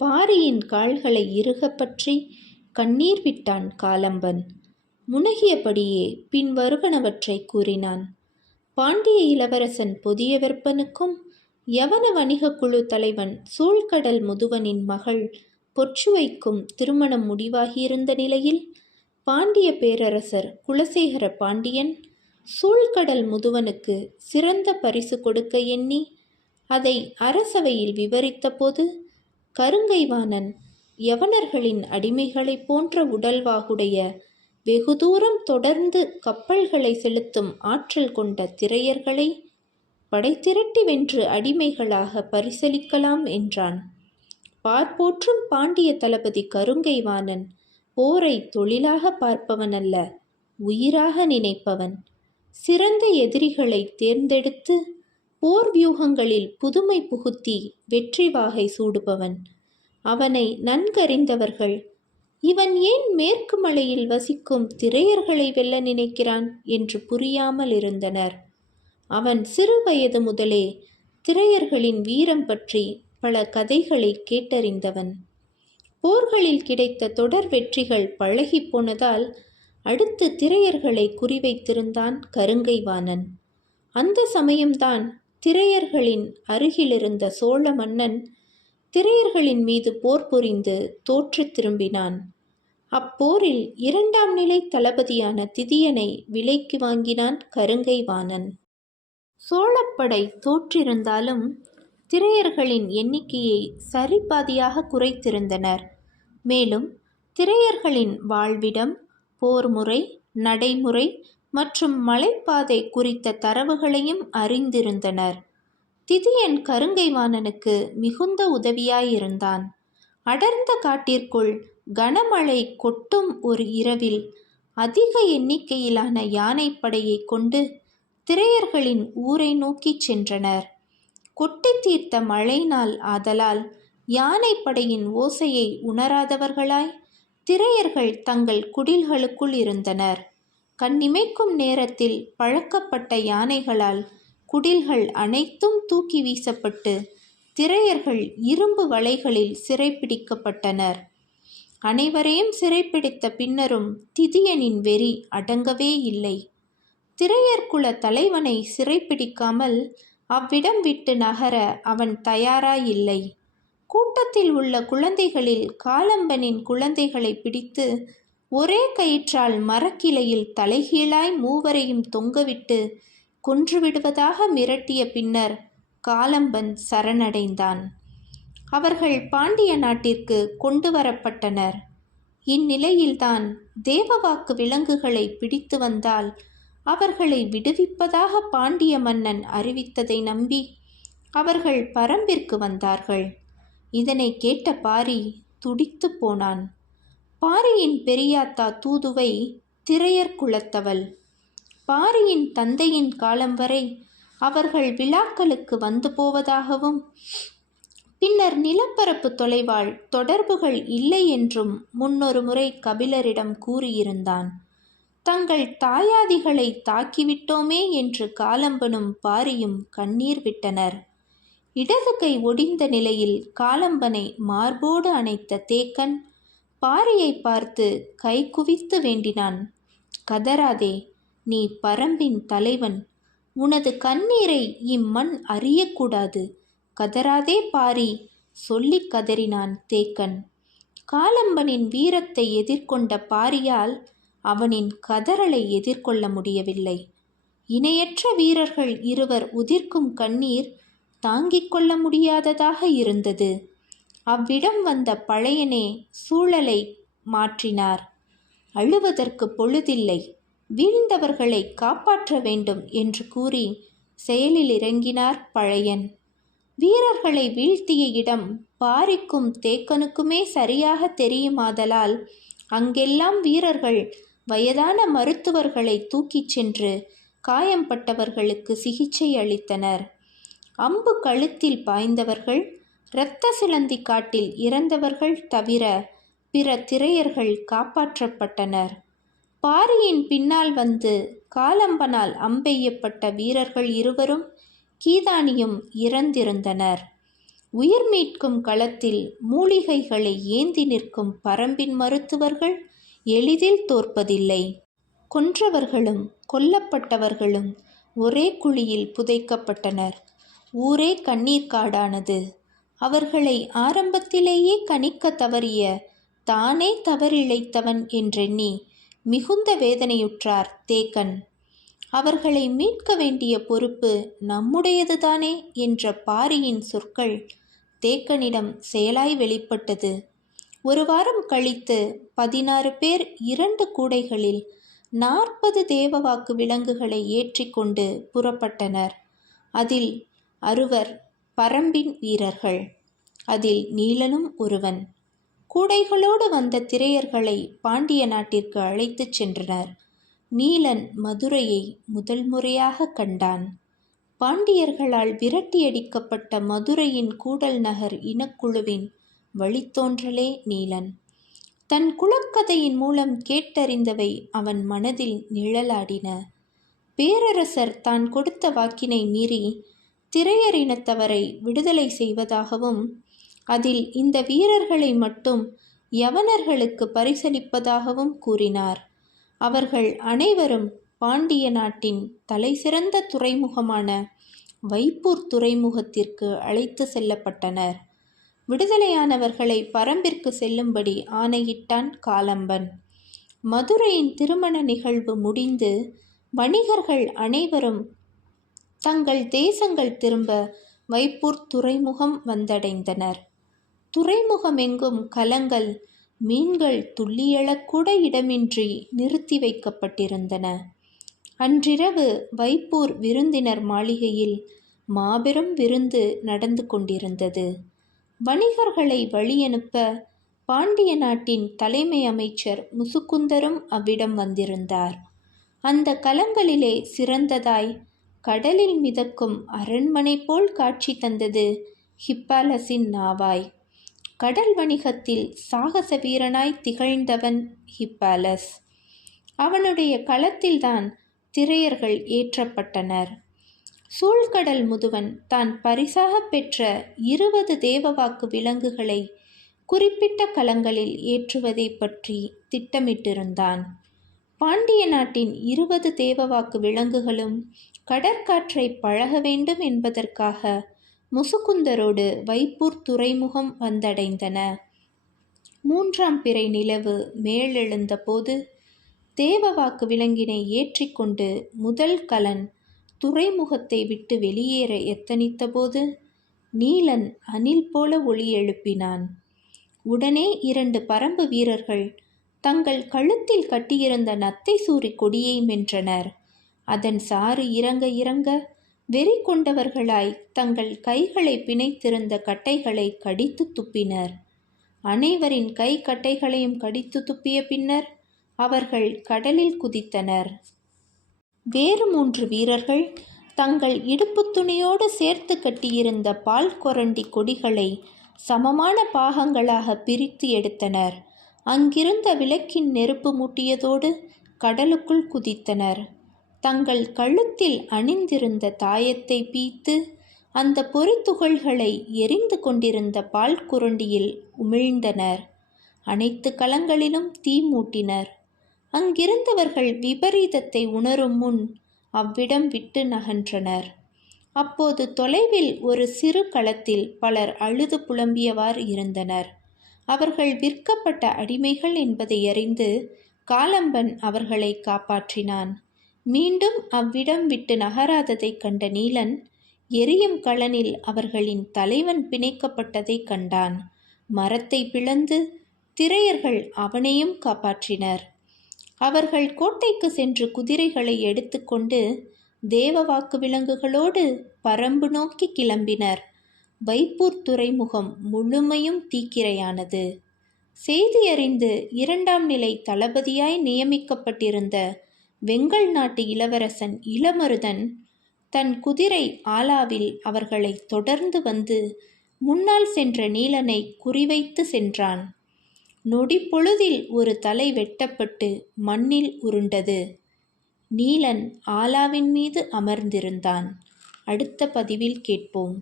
பாரியின் கால்களை இறுகப் பற்றி கண்ணீர் விட்டான் காலம்பன். முனகியபடியே பின் வருவனவற்றை கூறினான். பாண்டிய இளவரசன் புதிய வெப்பனுக்கும் யவன வணிகக் குழு தலைவன் சூழ்கடல் முதுவனின் மகள் பொற்சுவைக்கும் திருமணம் முடிவாகியிருந்த நிலையில் பாண்டிய பேரரசர் குலசேகர பாண்டியன் சூழ்கடல் முதுவனுக்கு சிறந்த பரிசு கொடுக்க எண்ணி அதை அரசவையில் விவரித்தபோது கருங்கைவாணன் யவனர்களின் அடிமைகளைப் போன்ற உடல்வாகுடைய வெகு தூரம் தொடர்ந்து கப்பல்களை செலுத்தும் ஆற்றல் கொண்ட திரையர்களை படைத்திரட்டி வென்று அடிமைகளாக பரிசளிக்கலாம் என்றான். பார்ப்போற்றும் பாண்டிய தளபதி கருங்கைவாணன் போரை தொழிலாக பார்ப்பவன் அல்ல, உயிராக நினைப்பவன். சிறந்த எதிரிகளை தேர்ந்தெடுத்து போர் வியூகங்களில் புதுமை புகுத்தி வெற்றி வாகை சூடுபவன். அவனை நன்கறிந்தவர்கள் இவன் ஏன் மேற்கு மலையில் வசிக்கும் திரையர்களை வெல்ல நினைக்கிறான் என்று புரியாமல் இருந்தனர். அவன் சிறு வயது முதலே திரையர்களின் வீரம் பற்றி பல கதைகளை கேட்டறிந்தவன். போர்களில் கிடைத்த தொடர் வெற்றிகள் பழகி போனதால் அடுத்து திரையர்களை குறிவைத்திருந்தான் கருங்கைவாணன். அந்த சமயம்தான் திரையர்களின் அருகிலிருந்த சோழ மன்னன் திரையர்களின் மீது போர் புரிந்து தோற்று திரும்பினான். அப்போரில் 2ஆம் நிலை தளபதியான திதியனை விலைக்கு வாங்கினான் கருங்கைவாணன். சோழப்படை தோற்றிருந்தாலும் திரையர்களின் எண்ணிக்கையை சரிபாதியாக குறைத்திருந்தனர். மேலும் திரையர்களின் வாழ்விடம், போர்முறை, நடைமுறை மற்றும் மலைப்பாதை குறித்த தரவுகளையும் அறிந்திருந்தனர். திதியன் கருங்கைவாணனுக்கு மிகுந்த உதவியாயிருந்தான். அடர்ந்த காட்டிற்குள் கனமழை கொட்டும் ஒரு இரவில் அதிக எண்ணிக்கையிலான யானைப்படையை கொண்டு திரையர்களின் ஊரை நோக்கி சென்றனர். கொட்டி தீர்த்த மழை நாள் ஆதலால் யானைப்படையின் ஓசையை உணராதவர்களாய் திரையர்கள் தங்கள் குடில்களுக்குள் இருந்தனர். கண்ணிமைக்கும் நேரத்தில் பழக்கப்பட்ட யானைகளால் குடில்கள் அனைத்தும் தூக்கி வீசப்பட்டு திரையர்கள் இரும்பு வலைகளில் சிறைப்பிடிக்கப்பட்டனர். அனைவரையும் சிறைப்பிடித்த பின்னரும் திதியனின் வெறி அடங்கவே இல்லை. திரையர்குல தலைவனை சிறைப்பிடிக்காமல் அவ்விடம் விட்டு நகர அவன் தயாராயில்லை. கூட்டத்தில் உள்ள குழந்தைகளில் காலம்பனின் குழந்தைகளை பிடித்து ஒரே கயிற்றால் மரக்கிளையில் தலைகீழாய் மூவரையும் தொங்கவிட்டு கொன்றுவிடுவதாக மிரட்டிய பின்னர் காலம்பன் சரணடைந்தான். அவர்கள் பாண்டிய நாட்டிற்கு கொண்டு வரப்பட்டனர். இந்நிலையில்தான் தேவவாக்கு விலங்குகளை பிடித்து வந்தால் அவர்களை விடுவிப்பதாக பாண்டிய மன்னன் அறிவித்ததை நம்பி அவர்கள் பரம்பிற்கு வந்தார்கள். இதனை கேட்ட பாரி துடித்து போனான். பாரியின் பெரியாத்தா தூதுவை திரையர் குலத்தவள். பாரியின் தந்தையின் காலம் வரை அவர்கள் விழாக்களுக்கு வந்து போவதாகவும் பின்னர் நிலப்பரப்பு தொலைவால் தொடர்புகள் இல்லை என்றும் முன்னொரு முறை கபிலரிடம் கூறியிருந்தான். தங்கள் தாயாதிகளை தாக்கிவிட்டோமே என்று காலம்பனும் பாரியும் கண்ணீர் விட்டனர். இடது கை ஒடிந்த நிலையில் காலம்பனை மார்போடு அணைத்த தேக்கன் பாரியை பார்த்து கை குவித்து வேண்டினான். கதராதே, நீ பரம்பின் தலைவன். உனது கண்ணீரை இம்மண் அறியக்கூடாது. கதராதே பாரி, சொல்லி கதறினான் தேக்கன். காலம்பனின் வீரத்தை எதிர்கொண்ட பாரியால் அவனின் கதறலை எதிர்கொள்ள முடியவில்லை. இணையற்ற வீரர்கள் இருவர் உதிர்க்கும் கண்ணீர் தாங்கிக் கொள்ள முடியாததாக இருந்தது. அவ்விடம் வந்த பழையனே சூழலை மாற்றினார். அழுவதற்கு பொழுதில்லை, வீழ்ந்தவர்களை காப்பாற்ற வேண்டும் என்று கூறி செயலில் இறங்கினார் பழையன். வீரர்களை வீழ்த்திய இடம் பாரிக்கும் தேக்கனுக்குமே சரியாக தெரியுமாதலால் அங்கெல்லாம் வீரர்கள் வயதான மருத்துவர்களை தூக்கிச் சென்று காயம்பட்டவர்களுக்கு சிகிச்சை அளித்தனர். அம்பு கழுத்தில் பாய்ந்தவர்கள், இரத்த சிலந்தி காட்டில் இறந்தவர்கள் தவிர பிற திரையர்கள் காப்பாற்றப்பட்டனர். பாரியின் பின்னால் வந்து காலம்பனால் அம்பெய்யப்பட்ட வீரர்கள் இருவரும் கீதானியும் இறந்திருந்தனர். உயிர் மீட்கும் களத்தில் மூலிகைகளை ஏந்தி நிற்கும் பரம்பின் மருத்துவர்கள் எளிதில் தோற்பதில்லை. கொன்றவர்களும் கொல்லப்பட்டவர்களும் ஒரே குழியில் புதைக்கப்பட்டனர். ஊரே கண்ணீர் காடானது. அவர்களை ஆரம்பத்திலேயே கணிக்க தவறிய தானே தவறிழைத்தவன் என்றெண்ணி மிகுந்த வேதனையுற்றார் தேக்கன். அவர்களை மீட்க வேண்டிய பொறுப்பு நம்முடையதுதானே என்ற பாரியின் சொற்கள் தேக்கனிடம் செயலாய் வெளிப்பட்டது. ஒரு வாரம் கழித்து 16 பேர் 2 கூடைகளில் 40 தேவவாக்கு விலங்குகளை ஏற்றிக்கொண்டு புறப்பட்டனர். அதில் 60 பரம்பின் வீரர்கள். அதில் நீலனும் ஒருவன். கூடைகளோடு வந்த திரையர்களை பாண்டிய நாட்டிற்கு அழைத்துச் சென்றனர். நீலன் மதுரையை முதல் முறையாக கண்டான். பாண்டியர்களால் விரட்டியடிக்கப்பட்ட மதுரையின் கூடல் நகர் இனக்குழுவின் வழித்தோன்றலே நீலன். தன் குலக்கதையின் மூலம் கேட்டறிந்தவை அவன் மனதில் நிழலாடின. பேரரசர் தான் கொடுத்த வாக்கினை மீறி திரையர் இனத்தவரை விடுதலை செய்வதாகவும் அதில் இந்த வீரர்களை மட்டும் யவனர்களுக்கு பரிசளிப்பதாகவும் கூறினார். அவர்கள் அனைவரும் பாண்டிய நாட்டின் தலைசிறந்த துறைமுகமான வைப்பூர் துறைமுகத்திற்கு அழைத்து செல்லப்பட்டனர். விடுதலையானவர்களை பரம்பிற்கு செல்லும்படி ஆணையிட்டான் காலம்பன். மதுரையின் திருமண நிகழ்வு முடிந்து வணிகர்கள் அனைவரும் தங்கள் தேசங்கள் திரும்ப வைப்பூர் துறைமுகம் வந்தடைந்தனர். துறைமுகமெங்கும் கலங்கள், மீன்கள் துள்ளியெழக்கூட இடமின்றி நிறுத்தி வைக்கப்பட்டிருந்தன. அன்றிரவு வைப்பூர் விருந்தினர் மாளிகையில் மாபெரும் விருந்து நடந்து கொண்டிருந்தது. வணிகர்களை வழியனுப்ப பாண்டிய நாட்டின் தலைமை அமைச்சர் முசுக்குந்தரும் அவ்விடம் வந்திருந்தார். அந்த கலங்களிலே சிறந்ததாய் கடலில் மிதக்கும் அரண்மனை போல் காட்சி தந்தது ஹிப்பாலஸின் நாவாய். கடல் வணிகத்தில் சாகச வீரனாய் திகழ்ந்தவன் ஹிப்பாலஸ். அவனுடைய களத்தில்தான் திரையர்கள் ஏற்றப்பட்டனர். சூழ்கடல் முதுவன் தான் பரிசாக பெற்ற 20 தேவவாக்கு விலங்குகளை குறிப்பிட்ட களங்களில் ஏற்றுவதை பற்றி திட்டமிட்டிருந்தான். பாண்டிய நாட்டின் 20 தேவவாக்கு விலங்குகளும் கடற்காற்றை பழக வேண்டும் என்பதற்காக முசுக்குந்தரோடு வைப்பூர் துறைமுகம் வந்தடைந்தன. 3ஆம் பிறை நிலவு மேலெழுந்த போது தேவவாக்கு விலங்கினை ஏற்றிக்கொண்டு முதல் கலன் துறைமுகத்தை விட்டு வெளியேற எத்தனித்தபோது நீலன் அணில் போல ஒலி எழுப்பினான். உடனே 2 பரம்பு வீரர்கள் தங்கள் கழுத்தில் கட்டியிருந்த நத்தை சூரி கொடியை மென்றனர். அதன் சாறு இறங்க இறங்க வெறி கொண்டவர்களாய் தங்கள் கைகளை பிணைத்திருந்த கட்டைகளை கடித்து துப்பினர். அனைவரின் கை கட்டைகளையும் கடித்து துப்பிய பின்னர் அவர்கள் கடலில் குதித்தனர். வேறு 3 வீரர்கள் தங்கள் இடுப்பு துணியோடு சேர்த்து கட்டியிருந்த பால் கொரண்டி கொடிகளை சமமான பாகங்களாக பிரித்து எடுத்தனர். அங்கிருந்த விளக்கின் நெருப்பு மூட்டியதோடு கடலுக்குள் குதித்தனர். தங்கள் கழுத்தில் அணிந்திருந்த தாயத்தை பீத்து அந்த பொறித்துகள்களை எரிந்து கொண்டிருந்த பால் குரண்டியில் உமிழ்ந்தனர். அனைத்து களங்களிலும் தீ மூட்டினர். அங்கிருந்தவர்கள் விபரீதத்தை உணரும் முன் அவ்விடம் விட்டு நகன்றனர். அப்போது தொலைவில் ஒரு சிறு களத்தில் பலர் அழுது புலம்பியவாறு இருந்தனர். அவர்கள் விற்கப்பட்ட அடிமைகள் என்பதை அறிந்து காலம்பன் அவர்களை காப்பாற்றினான். மீண்டும் அவ்விடம் விட்டு நகராததை கண்ட நீலன் எரியும் களனில் அவர்களின் தலைவன் பிணைக்கப்பட்டதை கண்டான். மரத்தை பிளந்து திரையர்கள் அவனையும் காப்பாற்றினர். அவர்கள் கோட்டைக்கு சென்று குதிரைகளை எடுத்துக்கொண்டு தேவவாக்கு விலங்குகளோடு பரம்பு நோக்கி கிளம்பினர். வைப்பூர் துறைமுகம் முழுமையும் தீக்கிரையானது. செய்தி அறிந்து 2ஆம் நிலை தளபதியாய் நியமிக்கப்பட்டிருந்த வெங்கல் நாட்டு இளவரசன் இளமருதன் தன் குதிரை ஆலாவில் அவர்களை தொடர்ந்து வந்து முன்னால் சென்ற நீலனை குறிவைத்து சென்றான். நொடி பொழுதில் ஒரு தலை வெட்டப்பட்டு மண்ணில் உருண்டது. நீலன் ஆலாவின் மீது அமர்ந்திருந்தான். அடுத்த பதிவில் கேட்போம்.